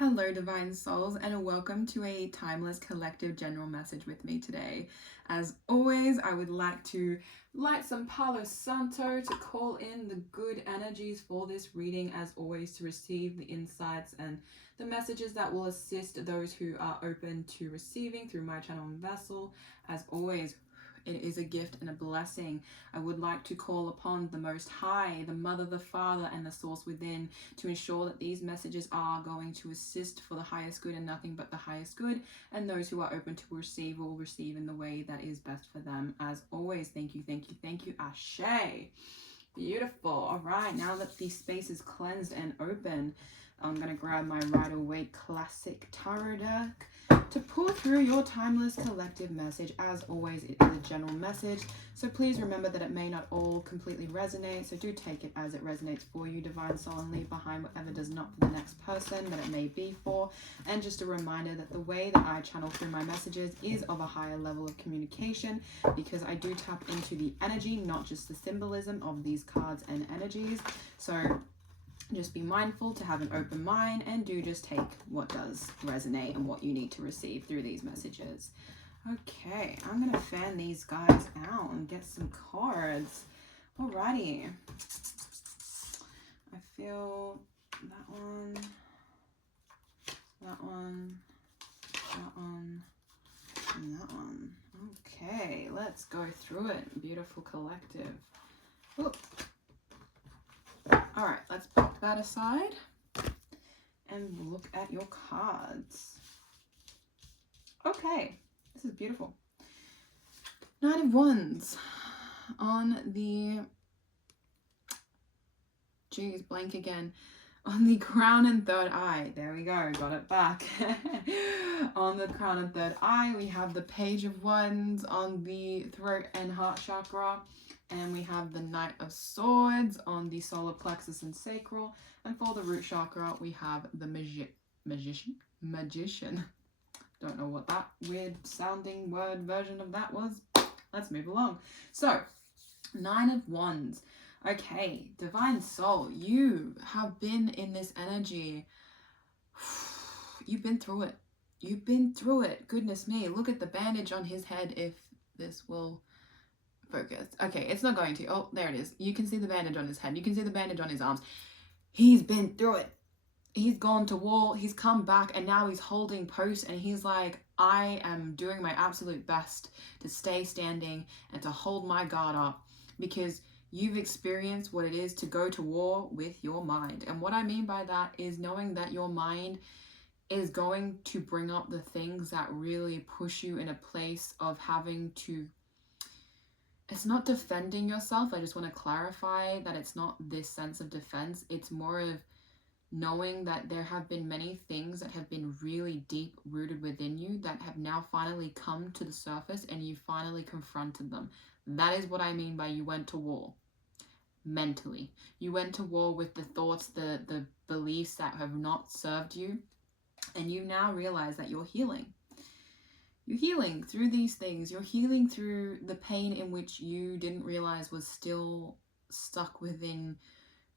Hello, Divine Souls, and welcome to a timeless collective general message with me today. As always, I would like to light some Palo Santo to call in the good energies for this reading, as always, to receive the insights and the messages that will assist those who are open to receiving through my channel and vessel. As always, it is a gift and a blessing. I would like to call upon the Most High, the Mother, the Father, and the Source within to ensure that these messages are going to assist for the highest good and nothing but the highest good. And those who are open to receive will receive in the way that is best for them. As always, thank you, thank you, thank you. Ashe. Beautiful. All right, now that the space is cleansed and open, I'm going to grab my Rider-Waite Classic Tarot deck to pull through your timeless collective message. As always, it is a general message, so please remember that it may not all completely resonate, so do take it as it resonates for you, Divine Soul, and leave behind whatever does not for the next person that it may be for. And just a reminder that the way that I channel through my messages is of a higher level of communication, because I do tap into the energy, not just the symbolism of these cards and energies. So just be mindful to have an open mind and do just take what does resonate and what you need to receive through these messages. Okay, I'm going to fan these guys out and get some cards. Alrighty. I feel that one, that one, that one, and that one. Okay, let's go through it. Beautiful collective. Ooh. All right, let's put that aside and look at your cards. Okay, this is beautiful. Knight of Wands on the, geez, blank again, on the crown and third eye. There we go, got it back. On the crown and third eye, we have the Page of Wands on the throat and heart chakra. And we have the Knight of Swords on the solar plexus and sacral. And for the root chakra, we have the Magician. Don't know what that weird sounding word version of that was. Let's move along. So, Nine of Wands. Okay, Divine Soul, you have been in this energy. You've been through it. You've been through it. Goodness me. Look at the bandage on his head, if this will focus. Okay, it's not going to. Oh, there it is. You can see the bandage on his head. You can see the bandage on his arms. He's been through it. He's gone to war. He's come back, and now he's holding post, and he's like, I am doing my absolute best to stay standing and to hold my guard up, because you've experienced what it is to go to war with your mind. And what I mean by that is knowing that your mind is going to bring up the things that really push you in a place of having to, it's not defending yourself. I just want to clarify that it's not this sense of defense. It's more of knowing that there have been many things that have been really deep rooted within you that have now finally come to the surface, and you finally confronted them. That is what I mean by you went to war mentally. You went to war with the thoughts, the beliefs that have not served you, and you now realize that you're healing. You're healing through these things. You're healing through the pain in which you didn't realize was still stuck within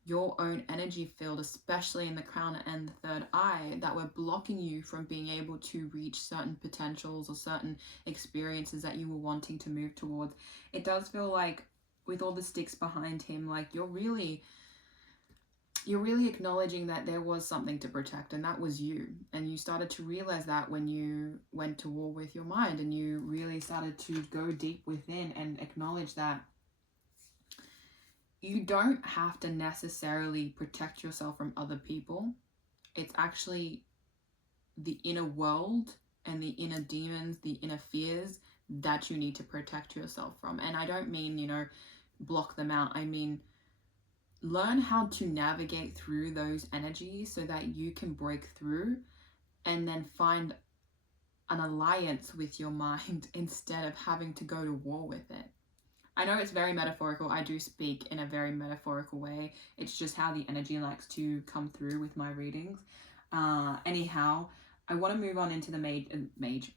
your own energy field, especially in the crown and the third eye, that were blocking you from being able to reach certain potentials or certain experiences that you were wanting to move towards. It does feel like, with all the sticks behind him, like you're really acknowledging that there was something to protect, and that was you. And you started to realize that when you went to war with your mind, and you really started to go deep within and acknowledge that you don't have to necessarily protect yourself from other people. It's actually the inner world and the inner demons, the inner fears that you need to protect yourself from. And I don't mean, block them out. I mean, learn how to navigate through those energies so that you can break through and then find an alliance with your mind instead of having to go to war with it. I know it's very metaphorical. I do speak in a very metaphorical way. It's just how the energy likes to come through with my readings. Anyhow, I want to move on into the mage.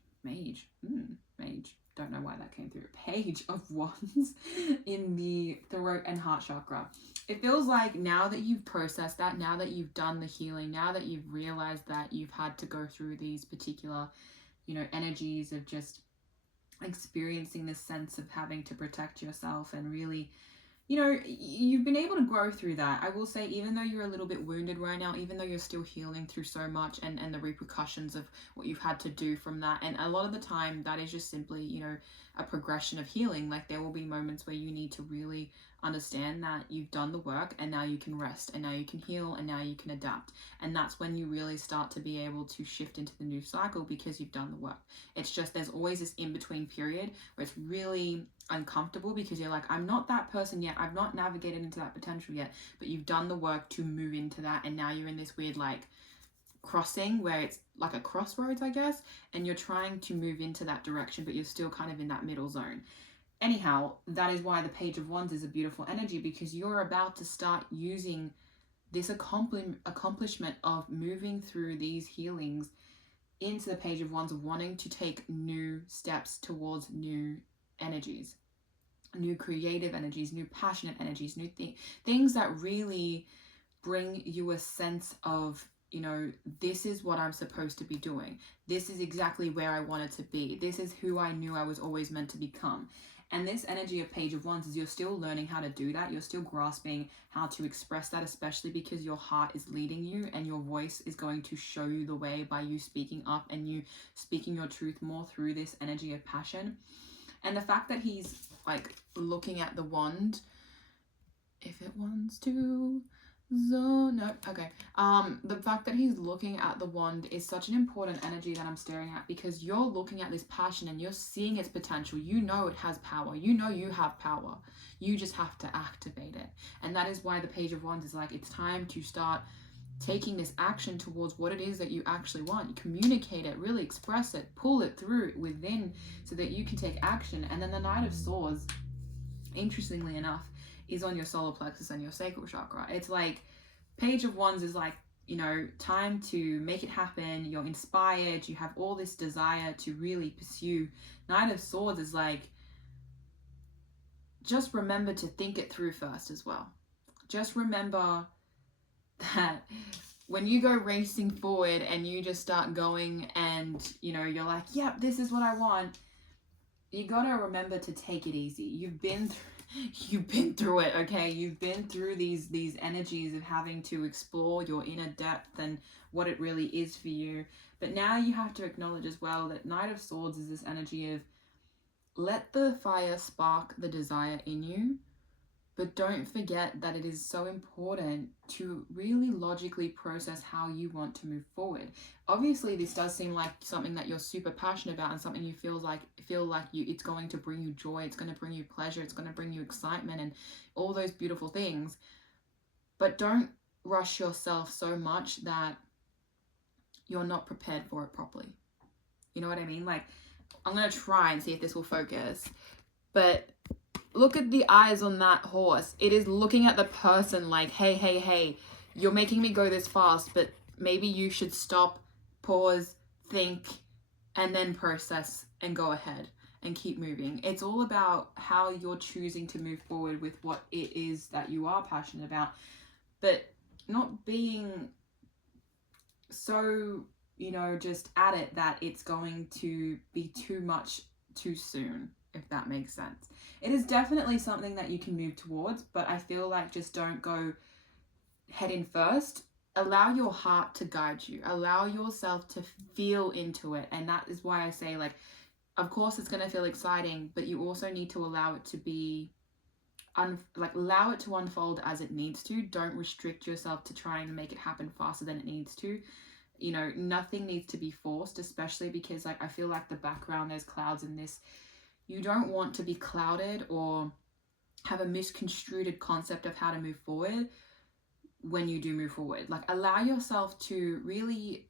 don't know why that came through, Page of Wands in the throat and heart chakra. It feels like now that you've processed that, now that you've done the healing, now that you've realized that you've had to go through these particular, you know, energies of just experiencing this sense of having to protect yourself and really, you know, you've been able to grow through that. I will say, even though you're a little bit wounded right now, even though you're still healing through so much and the repercussions of what you've had to do from that, and a lot of the time that is just simply, you know, a progression of healing. Like, there will be moments where you need to really understand that you've done the work and now you can rest and now you can heal and now you can adapt. And that's when you really start to be able to shift into the new cycle, because you've done the work. It's just, there's always this in-between period where it's really uncomfortable because you're like, I'm not that person yet, I've not navigated into that potential yet, but you've done the work to move into that, and now you're in this weird like crossing where it's like a crossroads, I guess, and you're trying to move into that direction, but you're still kind of in that middle zone. Anyhow, that is why the Page of Wands is a beautiful energy, because you're about to start using this accomplishment of moving through these healings into the Page of Wands, of wanting to take new steps towards new energies, new creative energies, new passionate energies, new things that really bring you a sense of, you know, this is what I'm supposed to be doing. This is exactly where I wanted to be. This is who I knew I was always meant to become. And this energy of Page of Wands is, you're still learning how to do that. You're still grasping how to express that, especially because your heart is leading you and your voice is going to show you the way by you speaking up and you speaking your truth more through this energy of passion. And the fact that he's like looking at the wand, if it wants to, no, okay. The fact that he's looking at the wand is such an important energy that I'm staring at, because you're looking at this passion and you're seeing its potential. You know it has power. You know you have power. You just have to activate it. And that is why the Page of Wands is like, it's time to start taking this action towards what it is that you actually want. You communicate it, really express it, pull it through within so that you can take action. And then the Knight of Swords, interestingly enough, is on your solar plexus and your sacral chakra. It's like, Page of Wands is like, you know, time to make it happen. You're inspired. You have all this desire to really pursue. Knight of Swords is like, just remember to think it through first as well. Just remember that when you go racing forward and you just start going and, you know, you're like, yep, this is what I want, you gotta remember to take it easy. You've been through it, okay? You've been through these energies of having to explore your inner depth and what it really is for you. But now you have to acknowledge as well that Knight of Swords is this energy of, let the fire spark the desire in you, but don't forget that it is so important to really logically process how you want to move forward. Obviously, this does seem like something that you're super passionate about and something you feel like it's going to bring you joy, it's going to bring you pleasure, it's going to bring you excitement and all those beautiful things. But don't rush yourself so much that you're not prepared for it properly. You know what I mean? Like, I'm going to try and see if this will focus, but look at the eyes on that horse. It is looking at the person like, hey, you're making me go this fast, but maybe you should stop, pause, think, and then process and go ahead and keep moving. It's all about how you're choosing to move forward with what it is that you are passionate about, but not being so, you know, just at it that it's going to be too much too soon, if that makes sense. It is definitely something that you can move towards, but I feel like just don't go head in first. Allow your heart to guide you. Allow yourself to feel into it. And that is why I say, like, of course it's going to feel exciting, but you also need to allow it to be, allow it to unfold as it needs to. Don't restrict yourself to trying to make it happen faster than it needs to. You know, nothing needs to be forced, especially because, like, I feel like the background, there's clouds in this. You don't want to be clouded or have a misconstrued concept of how to move forward when you do move forward. Like, allow yourself to really,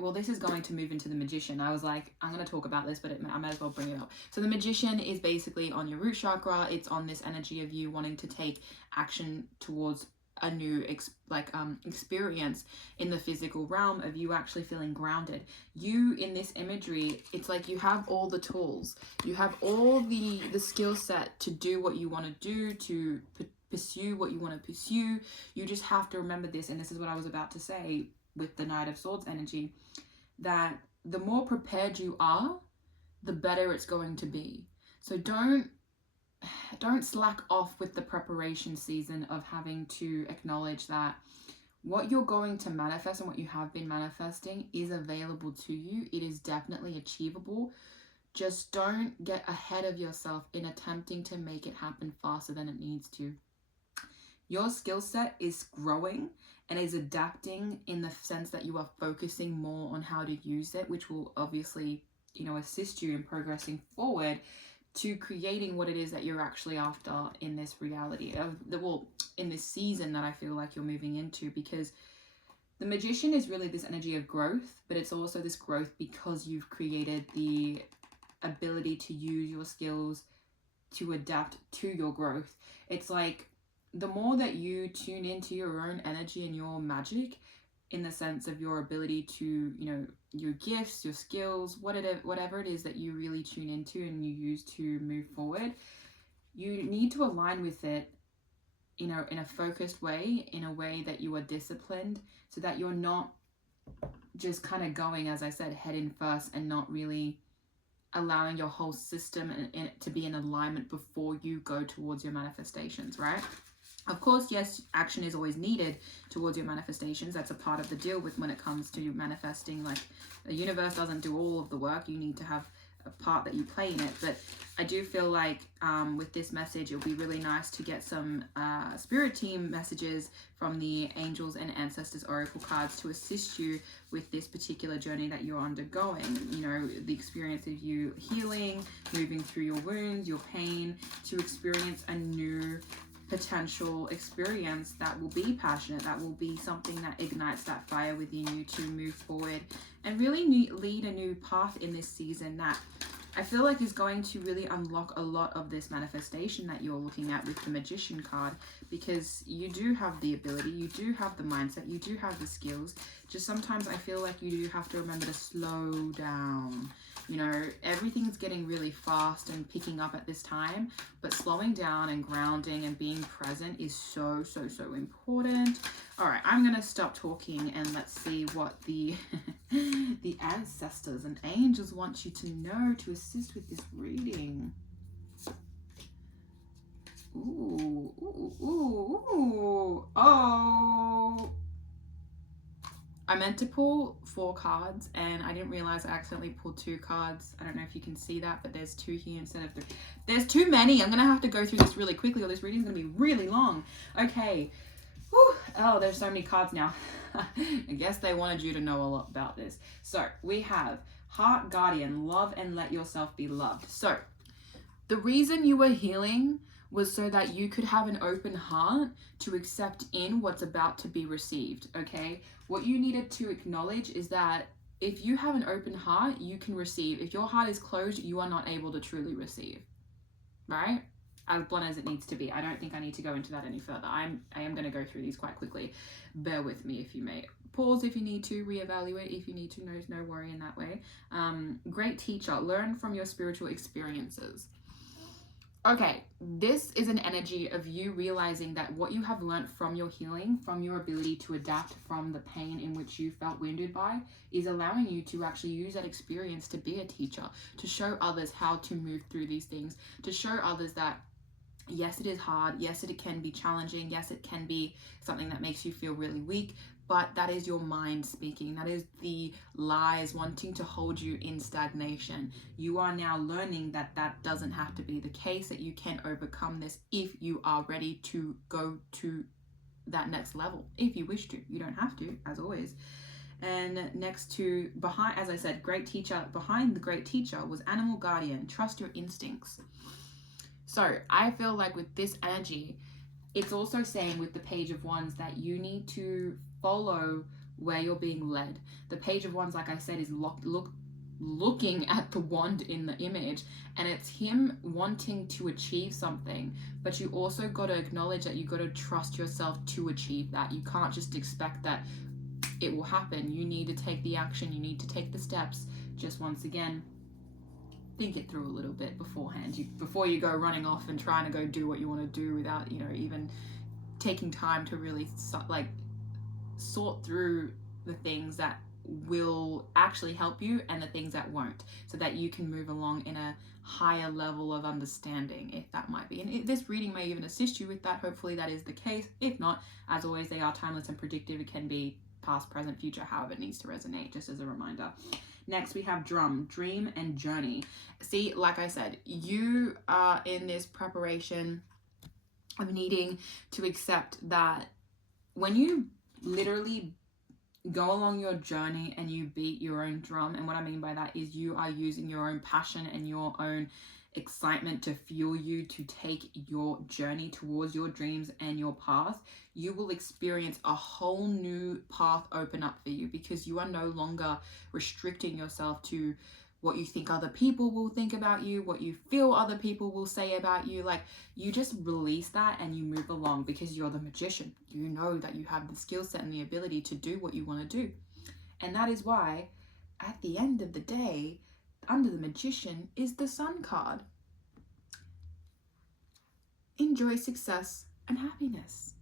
well, this is going to move into the Magician. I was like, I'm going to talk about this, but I might as well bring it up. So the Magician is basically on your root chakra. It's on this energy of you wanting to take action towards a new experience in the physical realm of you actually feeling grounded. You, in this imagery, it's like you have all the tools, you have all the skill set to do what you want to do, to pursue what you want to pursue. You just have to remember this, and this is what I was about to say with the Knight of Swords energy, that the more prepared you are, the better it's going to be. So don't slack off with the preparation season of having to acknowledge that what you're going to manifest and what you have been manifesting is available to you. It is definitely achievable. Just don't get ahead of yourself in attempting to make it happen faster than it needs to. Your skill set is growing and is adapting in the sense that you are focusing more on how to use it, which will obviously, assist you in progressing forward to creating what it is that you're actually after in this reality in this season that I feel like you're moving into. Because the Magician is really this energy of growth, but it's also this growth because you've created the ability to use your skills to adapt to your growth. It's like the more that you tune into your own energy and your magic, in the sense of your ability to, your gifts, your skills, whatever it is that you really tune into and you use to move forward, you need to align with it, in a focused way, in a way that you are disciplined, so that you're not just kind of going, as I said, head in first and not really allowing your whole system to be in alignment before you go towards your manifestations, right? Of course, yes, action is always needed towards your manifestations. That's a part of the deal with when it comes to manifesting. Like, the universe doesn't do all of the work. You need to have a part that you play in it. But I do feel like with this message, it'll be really nice to get some spirit team messages from the angels and ancestors oracle cards to assist you with this particular journey that you're undergoing. The experience of you healing, moving through your wounds, your pain, to experience a new potential experience that will be passionate, that will be something that ignites that fire within you to move forward and really lead a new path in this season that I feel like is going to really unlock a lot of this manifestation that you're looking at with the Magician card, because you do have the ability, you do have the mindset, you do have the skills. Just sometimes I feel like you do have to remember to slow down. Everything's getting really fast and picking up at this time, but slowing down and grounding and being present is so, so, so important. All right, I'm going to stop talking and let's see what the the ancestors and angels want you to know to assist with this reading. Ooh, ooh, ooh, ooh. Oh. I meant to pull 4 cards and I didn't realize I accidentally pulled 2 cards. I don't know if you can see that, but there's 2 here instead of 3. There's too many. I'm going to have to go through this really quickly or this reading's going to be really long. Okay. Whew. Oh, there's so many cards now. I guess they wanted you to know a lot about this. So we have Heart Guardian, love and let yourself be loved. So the reason you were healing was so that you could have an open heart to accept in what's about to be received, okay? What you needed to acknowledge is that if you have an open heart, you can receive. If your heart is closed, you are not able to truly receive, right? As blunt as it needs to be. I don't think I need to go into that any further. I am going to go through these quite quickly. Bear with me if you may. Pause if you need to, reevaluate if you need to. No worry in that way. Great teacher, learn from your spiritual experiences. Okay, this is an energy of you realizing that what you have learned from your healing, from your ability to adapt from the pain in which you felt wounded by, is allowing you to actually use that experience to be a teacher, to show others how to move through these things, to show others that yes, it is hard, yes, it can be challenging, yes, it can be something that makes you feel really weak, but that is your mind speaking. That is the lies wanting to hold you in stagnation. You are now learning that that doesn't have to be the case, that you can overcome this if you are ready to go to that next level, if you wish to. You don't have to, as always. And next to, behind, as I said, great teacher, behind the great teacher was animal guardian, trust your instincts. So I feel like with this energy, it's also saying with the Page of Wands that you need to follow where you're being led. The Page of Wands, like I said, is look looking at the wand in the image, and it's him wanting to achieve something, but you also got to acknowledge that you got to trust yourself to achieve that. You can't just expect that it will happen. You need to take the action, you need to take the steps. Just once again, think it through a little bit beforehand, before you go running off and trying to go do what you want to do without even taking time to really sort through the things that will actually help you and the things that won't, so that you can move along in a higher level of understanding, if that might be. And this reading may even assist you with that. Hopefully that is the case. If not, as always, they are timeless and predictive. It can be past, present, future, however it needs to resonate, just as a reminder. Next, we have drum, dream and journey. See, like I said, you are in this preparation of needing to accept that when you literally go along your journey and you beat your own drum, and what I mean by that is you are using your own passion and your own excitement to fuel you to take your journey towards your dreams and your path, you will experience a whole new path open up for you, because you are no longer restricting yourself to what you think other people will think about you, what you feel other people will say about you. Like, you just release that and you move along, because you're the magician. You know that you have the skill set and the ability to do what you want to do. And that is why, at the end of the day, under the magician is the Sun card. Enjoy success and happiness.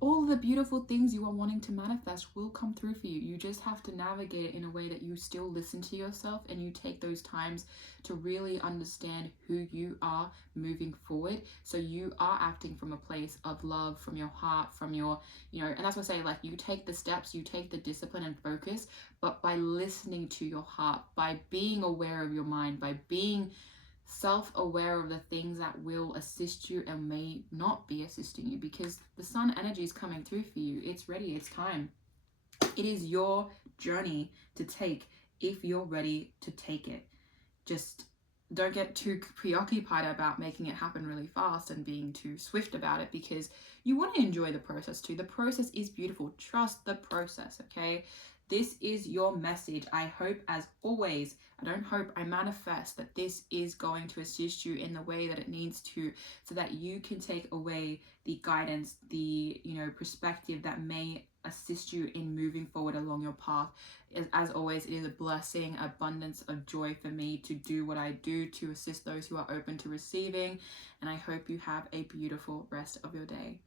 All the beautiful things you are wanting to manifest will come through for you. You just have to navigate it in a way that you still listen to yourself and you take those times to really understand who you are moving forward. So you are acting from a place of love, from your heart, from your, and that's what I say, like, you take the steps, you take the discipline and focus, but by listening to your heart, by being aware of your mind, by being self-aware of the things that will assist you and may not be assisting you, because the sun energy is coming through for you. It's ready, it's time. It is your journey to take if you're ready to take it. Just don't get too preoccupied about making it happen really fast and being too swift about it, because you want to enjoy the process too. The process is beautiful. Trust the process, okay? This is your message. I hope, as always, I manifest that this is going to assist you in the way that it needs to, so that you can take away the guidance, the perspective that may assist you in moving forward along your path. As always, it is a blessing, abundance of joy for me to do what I do to assist those who are open to receiving. And I hope you have a beautiful rest of your day.